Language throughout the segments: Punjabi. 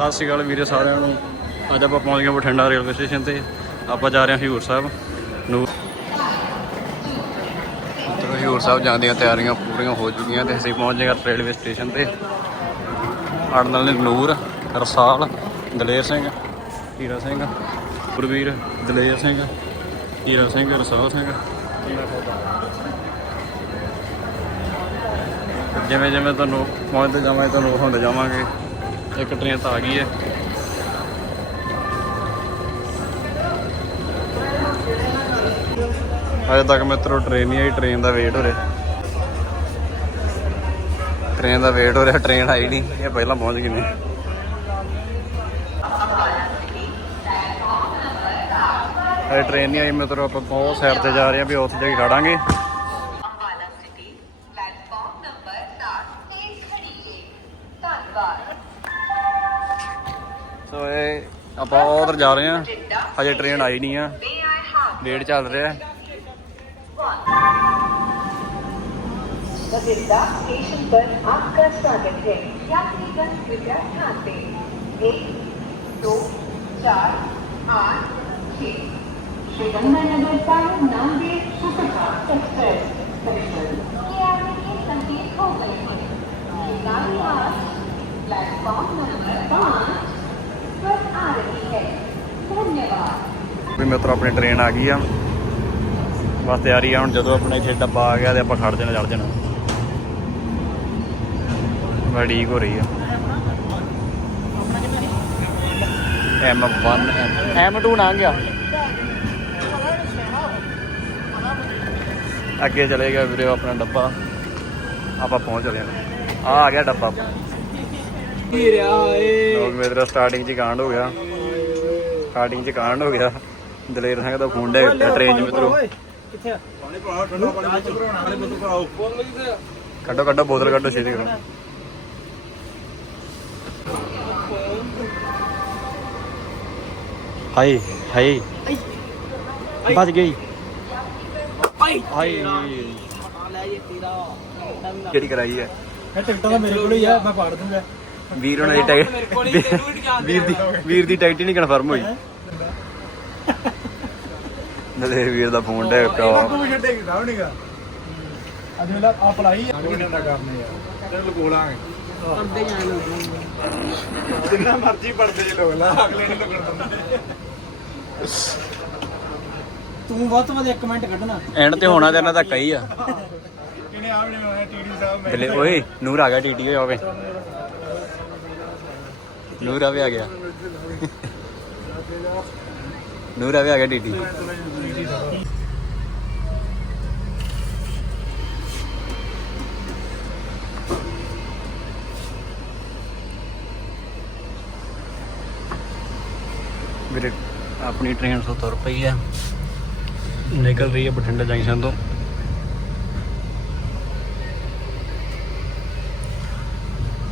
ਸਤਿ ਸ਼੍ਰੀ ਅਕਾਲ ਵੀਰੇ ਸਾਰਿਆਂ ਨੂੰ। ਅੱਜ ਆਪਾਂ ਪਹੁੰਚ ਗਏ ਬਠਿੰਡਾ ਰੇਲਵੇ ਸਟੇਸ਼ਨ ਤੇ। ਆਪਾਂ ਜਾ ਰਹੇ ਹਾਂ ਹਜੂਰ ਸਾਹਿਬ। ਨੂੰ ਚਲੋ ਹਜੂਰ ਸਾਹਿਬ ਜਾਣ ਦੀਆਂ ਤਿਆਰੀਆਂ ਪੂਰੀਆਂ ਹੋ ਚੁੱਕੀਆਂ ਤੇ ਅਸੀਂ ਪਹੁੰਚ ਗਏ ਰੇਲਵੇ ਸਟੇਸ਼ਨ ਤੇ। ਅੜਨਲ ਨੇ ਨੂਰ, ਰਸਾਲ, ਦਲੇਰ ਸਿੰਘ ਹੀਰਾ ਸਿੰਘ, ਗੁਰਵੀਰ, ਦਲੇਰ ਸਿੰਘ ਹੀਰਾ ਸਿੰਘ, ਰਸਾਲ ਸਿੰਘ। ਜਿਵੇਂ ਜਿਵੇਂ ਤੁਹਾਨੂੰ ਪਹੁੰਚਦੇ ਜਾਵਾਂਗੇ, ਤੁਹਾਨੂੰ ਹੁੰਦੇ ਜਾਵਾਂਗੇ। ਇੱਕ ਟ੍ਰੇਨ ਤਾਂ ਆ ਗਈ ਹੈ ਅਜੇ ਤੱਕ ਮਿੱਤਰੋ ਟ੍ਰੇਨ ਨਹੀਂ ਆਈ ਟ੍ਰੇਨ ਦਾ ਵੇਟ ਹੋ ਰਿਹਾ। ਟ੍ਰੇਨ ਦਾ ਵੇਟ ਹੋ ਰਿਹਾ ਟ੍ਰੇਨ ਆਈ ਨਹੀਂ, ਇਹ ਪਹਿਲਾਂ ਪਹੁੰਚ ਗਈ ਨੇ ਅਜੇ ਟ੍ਰੇਨ ਨਹੀਂ ਆਈ ਮਿੱਤਰੋ, ਆਪਾਂ ਬਹੁਤ ਸਾਈਡ ਤੇ ਜਾ ਰਹੇ ਹਾਂ, ਵੀ ਉੱਥੇ ਜਾ ਕੇ ਖੜਾਂਗੇ ਅੰਬਾਲਾ ਸਿਟੀ ਪਲੇਟਫਾਰਮ ਨੰਬਰ 7 ਤੇ ਖੜੀਏ ਧੰਨਵਾਦ ਸੋ ਇਹ ਆਪਾਂ ਉਧਰ ਜਾ ਰਹੇ ਹਾਂ ਹਜੇ ਟ੍ਰੇਨ ਆਈ ਨਹੀਂ ਆ May I have ਵੇਟ ਚੱਲ ਰਿਹਾ बठिंडा स्टेशन पर आपका स्वागत है यात्रीगण कृपया ध्यान दें एक दो चार आठ छः Shri Ganganagar Sahib Nanded superfast express connection ਮੈਂ ਉਤਰ ਆਪਣੀ ਟ੍ਰੇਨ ਆ ਗਈ ਆ। ਬਸ ਤਿਆਰੀ ਆ ਹੁਣ ਜਦੋਂ ਆਪਣੇ ਇੱਥੇ ਡੱਬਾ ਆ ਗਿਆ ਤੇ ਆਪਾਂ ਖੜ ਜਾਣਾ ਚੜ ਜਾਣਾ। ਬੜੀ ਹੋ ਰਹੀ ਆ। M1 M2 ਨਾ ਗਿਆ। ਅੱਗੇ ਚਲੇ ਗਿਆ ਵੀਰੇ ਆਪਣਾ ਡੱਬਾ। ਆਪਾਂ ਪਹੁੰਚ ਰਹੇ ਹਾਂ ਆ ਆ ਗਿਆ ਡੱਬਾ। ਕੀ ਰਿਹਾ ਏ ਲੋਕ ਮੇਰਾ ਸਟਾਰਟਿੰਗ 'ਚ ਕਾਂਡ ਹੋ ਗਿਆ। ਸਟਾਰਟਿੰਗ 'ਚ ਕਾਂਡ ਹੋ ਗਿਆ। ਦਲੇਰ ਸਿੰਘ ਦਾ ਫੋਨ ਡੇ ਟ੍ਰੇਨ 'ਚ ਮਿੱਤਰੋ। ਕੱਢੋ ਕੱਢੋ ਬੋਤਲ ਕੱਢੋ ਛੇਤੀ ਕਰੋ। ਹਾਏ ਹਾਏ। ਬਚ ਗਈ। ਹਾਏ। ਕਿਹੜੀ ਕਰਾਈ ਹੈ? ਇਹ ਟਿਕਟਾਂ ਤਾਂ ਮੇਰੇ ਕੋਲ ਹੀ ਆ ਮੈਂ ਪਾੜ ਦੂੰਗਾ। ਵੀਰ ਉਹਨਾਂ ਦੀ ਟਿਕਟ ਵੀਰ ਦੀ ਵੀਰ ਦੀ ਟਿਕਟ ਹੀ ਨਹੀਂ ਕਨਫਰਮ ਹੋਈ। ਦਲੇਰ ਵੀਰ ਦਾ ਫੋਨ ਡੇ ਪਿਆ। ਤੂੰ ਛੱਡੇਗੀ ਸਾਹ ਨਹੀਂਗਾ ਅੱਜ ਵੇਲਾ ਆ। ਪਲਾਈ ਆ ਕੋਈ ਨਾ ਕਰਨੇ ਆ ਤੈਨੂੰ ਲਗੋ ਲਾਂਗੇ ਪੜਦੇ ਜਾਣ ਜਿੰਨਾ ਮਰਜ਼ੀ ਪੜਦੇ ਜੇ ਲੋਕ ਲਾ ਅਗਲੇ ਨਹੀਂ ਲੱਗਣ ਦਿੰਦੇ ਤੂੰ ਵੱਧ ਤੋਂ ਵੱਧ ਇੱਕ ਮਿੰਟ ਕੱਢਣਾ। ਐਂਡ ਤੇ ਹੋਣਾ ਤੇ ਇਹਨਾਂ ਦਾ ਕਈ ਆ। ਕਿਹਨੇ ਆ ਵੀ ਹੋਇਆ ਟੀਡੀ ਸਾਹਿਬ ਦਲੇ ਓਏ ਨੂਰ ਆ ਗਿਆ ਟੀਟੀ ਆਵੇ। ਨੂਰ ਆਵੇ ਆ ਗਿਆ। ਨੂਰ ਆਵੇ ਆ ਗਿਆ ਟੀਟੀ ਵੀਰੇ ਆਪਣੀ ਟ੍ਰੇਨ ਤੋਂ ਤੁਰ ਪਈ ਹੈ। ਨਿਕਲ ਰਹੀ ਹੈ ਬਠਿੰਡਾ ਜੰਕਸ਼ਨ ਤੋਂ।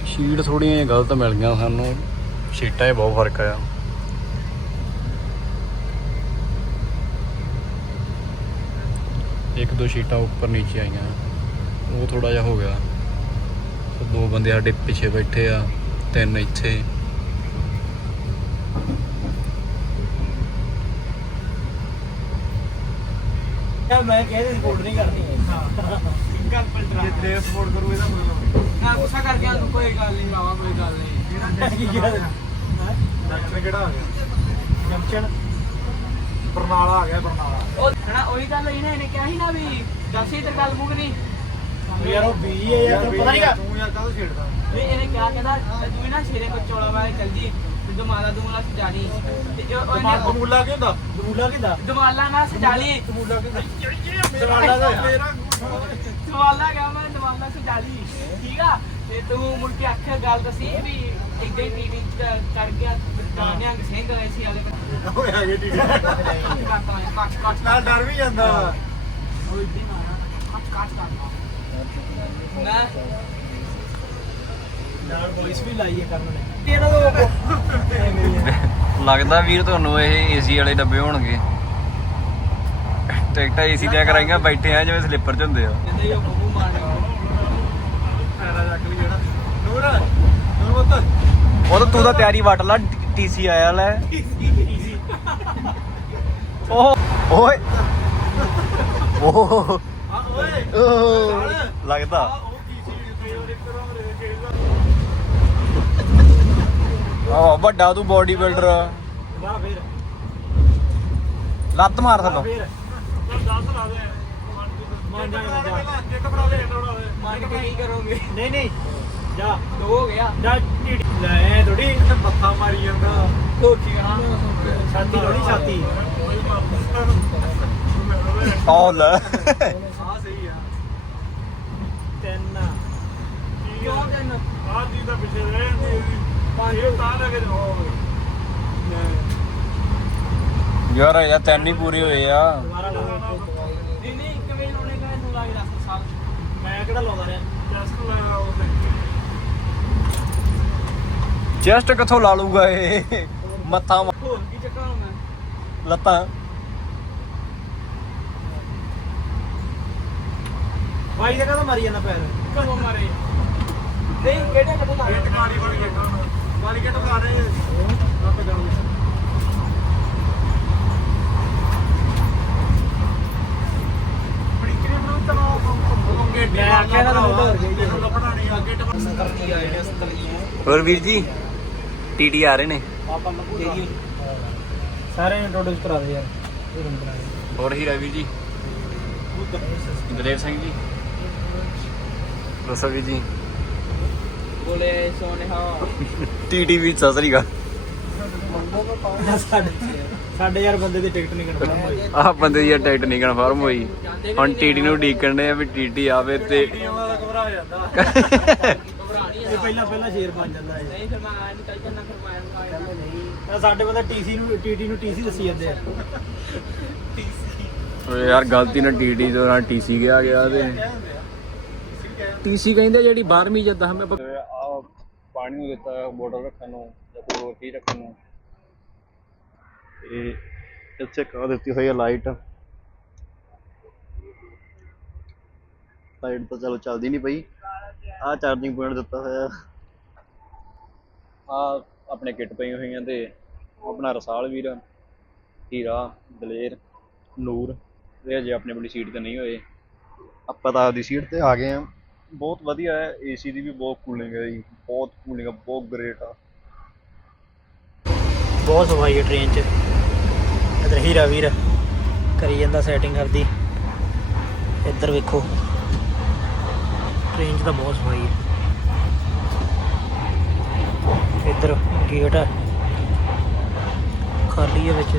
ਸ਼ੀਟ ਥੋੜੀਆਂ ਜਿਹੀਆਂ ਗਲਤ ਮਿਲ ਗਈਆਂ ਸਾਨੂੰ। ਸੀਟਾਂ 'ਚ ਬਹੁਤ ਫ਼ਰਕ ਆ ਇੱਕ ਦੋ ਸੀਟਾਂ ਉੱਪਰ ਨੀਚੇ ਆਈਆਂ। ਉਹ ਥੋੜਾ ਜਿਹਾ ਹੋ ਗਿਆ। ਦੋ ਬੰਦੇ ਸਾਡੇ ਪਿੱਛੇ ਬੈਠੇ ਆ ਤਿੰਨ ਇੱਥੇ। ਯਾਰ ਮੈਂ ਕਹਿੰਦੇ ਸਪੋਰਟ ਨਹੀਂ ਕਰਨੀ। ਗੱਲ ਪਲਟਰਾ ਜੇ ਤੇ ਸਪੋਰਟ ਕਰੂ ਇਹਦਾ ਮਤਲਬ। ਨਾ ਗੁੱਸਾ ਕਰ ਗਿਆ ਤੂੰ ਕੋਈ ਗੱਲ ਨਹੀਂ ਮਾਵਾ ਕੋਈ ਗੱਲ ਨਹੀਂ। ਕਿਹੜਾ ਆ ਗਿਆ? ਜੰਕਸ਼ਨ ਬਰਨਾਲਾ ਆ ਗਿਆ ਬਰਨਾਲਾ। ਉਹ ਹਣਾ ਉਹੀ ਗੱਲ ਹੋਈ ਨਾ ਇਹਨੇ ਕਿਹਾ ਸੀ ਨਾ ਵੀ ਦੱਸੀ ਤੇ ਗੱਲ ਮੁਕਣੀ ਯਾਰ ਉਹ ਬੀ ਹੈ ਯਾਰ ਤੈਨੂੰ ਪਤਾ ਨਹੀਂਗਾ ਤੂੰ ਯਾਰ ਕਾਹਦੋਂ ਛੇੜਦਾ? ਵੀ ਇਹਨੇ ਕਿਹਾ ਕਹਿੰਦਾ ਤੂੰ ਨਾ ਸ਼ੇਰੇ ਕੋ ਚੋਲਾ ਵਾਲੇ ਚੱਲ ਜੀ ਤੇ ਦਮਾਲਾ ਦੂਮਲਾ ਸਜਾਣੀ ਤੇ ਉਹ- ਉਹਨੇ ਕਮੂਲਾ ਕੀ ਹੁੰਦਾ? ਕਮੂਲਾ ਕੀ ਹੁੰਦਾ? ਦਮਾਲਾ ਨਾ ਸਜਾਲੀ ਕਮੂਲਾ ਕੀ ਹੁੰਦਾ? ਦਰਾਲਾ ਦਾ। ਮੇਰਾ ਦਮਾਲਾ ਗਿਆ ਮੈਂ ਦਮਾਲਾ ਸਜਾਲੀ ਠੀਕ ਆ? ਤੇ ਤੂੰ ਮੁੜ ਕੇ ਆਖਿਆ ਗੱਲ ਦੱਸੀ ਵੀ ਇੱਦਾਂ ਹੀ ਟੀਵੀ ਕਰ ਗਿਆ ਨਿਹੰਗ ਸਿੰਘ ਐਸੀ ਵਾਲੇ ਹੋਏ ਆ ਗਏ ਟੀਡੀ ਕੱਟ ਕੱਟ ਨਾਲ ਡਰ ਵੀ ਜਾਂਦਾ। ਵਾ ਉਹ ਇੱਦਾਂ ਹੀ ਮਾਰਾ ਕੱਟ ਕੱਟ ਕਰਨਾ ਮੈਂ ਨਾਲ ਪੁਲਿਸ ਵੀ ਲਾਈ ਹੈ ਕਰਨ ਨੇ। ਇਹਨਾਂ ਦਾ ਲੱਗਦਾ ਵੀਰ ਤੁਹਾਨੂੰ ਇਹ ਏਸੀ ਵਾਲੇ ਡੱਬੇ ਹੋਣਗੇ। ਟਿਕਟਾਂ ਏਸੀ ਦੀਆਂ ਕਰਾਈਆਂ ਬੈਠੇ ਆ ਜਿਵੇਂ ਸਲੀਪਰ ਚ ਹੁੰਦੇ ਆ। ਕਹਿੰਦੇ ਉਹ ਬੱਬੂ ਮਾਰਨੇ ਪੈਰਾ ਚੱਕ ਲਈ ਜਿਹੜਾ। ਨੂਰ ਨੂਰ ਪੁੱਤ। ਉਹ ਤਾਂ ਤੂੰ ਤਾਂ ਤਿਆਰੀ ਵਟ ਲਾ ਟੀਸੀ ਆਇਆ ਲੈ। ਓਹ ਓਏ। ਓਹ। ਓਹ, ਲੱਗਦਾ। ਆਹ ਵੱਡਾ ਤੂੰ ਬੋਡੀ ਬਿਲਡਰ ਜਾ ਫਿਰ ਲੱਤ ਮਾਰ ਥੱਲੋਂ। ਫਿਰ ਦੱਸ ਲਾ ਦੇ ਮੰਨ ਜਾ ਜਾ ਇੱਕ ਬਣਾ ਦੇ ਮੰਨ ਕੇ ਕੀ ਕਰੋਗੇ ਨਹੀਂ ਨਹੀਂ। ਜਾ ਦੋ ਹੋ ਗਿਆ ਜਾ ਢੀਡ ਲੈ ਥੋੜੀ ਮੱਥਾ ਮਾਰੀ ਜਾਂਦਾ। ਧੋਤੀ ਹਾਂ ਛਾਤੀ ਥੋੜੀ ਛਾਤੀ। ਆਹ ਲੈ ਆ ਸਹੀ ਆ। ਤਿੰਨ। ਕਿਉਂ ਤੈਨੂੰ? ਆ ਜੀ ਦਾ ਪਿੱਛੇ ਰਹਿੰਦੀ ਪੰਜ। ਇਹ ਤਾਂ ਲੱਗੇ ਹੋ ਯਾਰ ਇਹ ਤਿੰਨ ਹੀ ਪੂਰੇ ਹੋਏ ਆ। ਨਹੀਂ ਨਹੀਂ ਕਿਵੇਂ ਲਾਉਣੇ ਕਿਵੇਂ ਤੂੰ ਲਾਈ ਦੱਸ ਸਾਲ ਮੈਂ ਕਿਹੜਾ ਲਾਉਂਦਾ ਰਿਹਾ ਜਸਟ ਲਾ ਉਹ ਚੈਸਟ ਕਿੱਥੋਂ ਲਾ ਲੂਗਾ ਇਹ? ਮੱਥਾ ਹੋਰ ਕੀ ਹੁਣ? ਮੈਂ ਲੱਤਾਂ। ਭਾਈ ਦਾ ਕਦੋਂ ਮਾਰੀ ਜਾਂਦਾ ਪੈਰ। ਕਦੋਂ ਮਾਰੇ। ਨਹੀਂ ਕਿਹੜੇ ਕਦੋਂ ਮਾਰੇ? ਟਕਾਰੀ ਬਣ ਗਿਆ ਵਾਲੀ ਕਿਟ ਬਣਾ ਰਹੇ ਰੱਬ ਜਾਣਦੇ ਬੜੀ ਕਿਰੇ ਨੂੰ ਤਾਂ ਉਹਗੇ ਮੈਂ ਆਖਿਆ ਨਾ ਤਾਂ ਹੋਰ ਗਈ ਬਣਾਣੀ ਅੱਗੇ ਕਰਤੀ ਆਏ ਨੇ ਸਤਲੀ ਹੋਰ ਵੀਰ ਜੀ? ਟੀਟੀ ਆ ਰਹੇ ਨੇ? ਸਾਰੇ ਇੰਟਰੋਡਿਊਸ ਕਰਾ ਦੇ ਯਾਰ। ਇਹ ਰੰਗ ਬਣਾ ਦੇ। ਹੋਰ ਹੀਰਾ ਵੀਰ ਜੀ? ਦਲੇਰ ਸਿੰਘ ਜੀ? ਦੱਸੋ ਵੀਰ ਜੀ? ਬੋਲੇ ਸੋਨੇਹਾ ਟੀਟੀ ਵੀ ਸਸਰੀ ਗਾ ਸਾਡੇ ਸਾਡੇ ਯਾਰ ਬੰਦੇ ਦੀ ਟਿਕਟ ਨਹੀਂ ਕਢਵਾਉਣੀ। ਆਹ ਬੰਦੇ ਦੀ ਟਿਕਟ ਨਹੀਂ ਕਨਫਰਮ ਹੋਈ। ਹੁਣ ਟੀਟੀ ਨੂੰ ਡੀਕਣ ਦੇ ਆ ਵੀ ਟੀਟੀ ਆਵੇ ਤੇ ਵਾਲਾ ਘਬਰਾ ਜਾਂਦਾ। ਘਬਰਾਣੀ ਇਹ ਪਹਿਲਾਂ ਪਹਿਲਾਂ ਸ਼ੇਰ ਬਣ ਜਾਂਦਾ ਹੈ ਨਹੀਂ ਫਿਰ ਮੈਂ ਆਇਆ ਨਹੀਂ ਚੱਲ ਜੰਨਾ ਫਿਰ ਮੈਂ। ਆਇਆ ਇਹ ਸਾਡੇ ਬੰਦਾ ਟੀਸੀ ਨੂੰ ਟੀਟੀ ਨੂੰ ਟੀਸੀ ਦੱਸੀ ਜਾਂਦੇ ਆ। ਓਏ ਯਾਰ ਗਲਤੀ ਨਾਲ ਟੀਟੀ ਤੋਂ ਨਾਲ ਟੀਸੀ ਗਿਆ ਗਿਆ ਤੇ। ਟੀਸੀ ਕਹਿੰਦੇ ਜਿਹੜੀ 12ਵੀਂ ਜਾਂ 10ਵੀਂ ਆਪਾਂ ਆ ਪਾਣੀ ਨੂੰ ਦਿੱਤਾ ਬੋਟਲ ਰੱਖਣ ਨੂੰ ਜਾਂ ਕੋਈ ਹੋਰ ਚੀਜ਼ ਰੱਖਣ ਨੂੰ। ਤੇ ਇੱਥੇ ਕਾ ਦਿੱਤੀ ਹੋਈ ਹੈ ਲਾਈਟ। ਲਾਈਟ ਤਾਂ ਚਲੋ ਚੱਲਦੀ ਨਹੀਂ ਪਈ। ਆ ਚਾਰਜਿੰਗ ਪੁਆਇੰਟ ਦਿੱਤਾ ਹੋਇਆ। ਆ ਆਪਣੇ ਕਿੱਟ ਪਈਆਂ ਹੋਈਆਂ ਤੇ ਆਪਣਾ ਰਸਾਲ ਵੀਰ ਹੀਰਾ ਦਲੇਰ ਨੂਰ ਇਹ ਅਜੇ ਆਪਣੀ ਆਪਣੀ ਸੀਟ ਤੇ ਨਹੀਂ ਹੋਏ। ਆਪਾਂ ਤਾਂ ਆਪਦੀ ਸੀਟ ਤੇ ਆ ਗਏ ਆ ਬਹੁਤ ਵਧੀਆ ਹੈ ਏਸੀ ਦੀ ਵੀ ਬਹੁਤ ਕੂਲਿੰਗ ਹੈ ਜੀ। ਬਹੁਤ ਕੂਲਿੰਗ ਹੈ ਬਹੁਤ ਗ੍ਰੇਟ ਆ। ਬਹੁਤ ਸਫ਼ਾਈ ਹੈ ਟ੍ਰੇਨ 'ਚ। ਇਧਰ ਹੀਰਾ ਵੀਰ ਕਰੀ ਜਾਂਦਾ ਸੈਟਿੰਗ ਆਪਦੀ ਇੱਧਰ ਵੇਖੋ। ਟ੍ਰੇਨ 'ਚ ਤਾਂ ਬਹੁਤ ਸਫ਼ਾਈ ਹੈ। ਇੱਧਰ ਗੇਟ ਹੈ ਖਾਲੀ ਹੈ ਵਿੱਚ।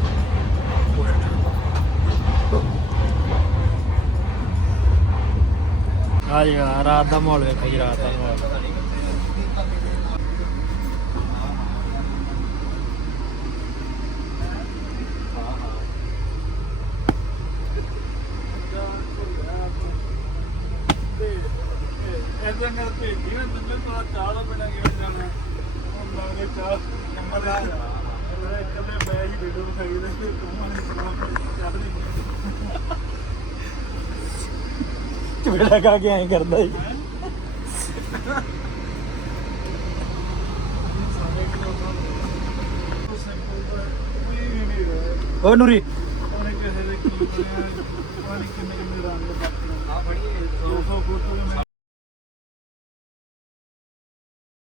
ਆ ਜੀ ਰਾਤ ਦਾ ਮਾਹੌਲ ਵੇਖੋ ਜੀ, ਰਾਤ ਦਾ ਮਾਹੌਲ। ਕਰ ਭੇਜੀ ਮੈਂ ਦੂਜੇ ਤੋਂ ਚਾਹ ਦਾ ਬਿਨਾ ਕਿਵੇਂ ਜਾਣਾ। ਹੁਣ ਲਾਗੇ ਚਾਹ ਨੰਬਰ ਆ ਜਾ ਮੈਂ ਇਕੱਲੇ ਮੈਂ ਹੀ ਵੀਡੀਓ ਦਿਖਾਈ ਦੇ ਕਿ ਤੂੰ ਨਹੀਂ ਚਾਹ ਨਹੀਂ ਚਪੇੜਾ ਕਾ ਕੇ ਐਂ ਕਰਦਾ ਜੀ ਓ ਨੂਰੀ। ਉਹਨੇ ਕਿਸੇ ਦੇ ਕੀ ਬਣਿਆ ਉਹਨੇ ਕਿੰਨੇ ਕਿੰਨੇ ਰੰਗ ਬਾਕੀ ਆ ਫੜੀ 200 ਫੋਟੋ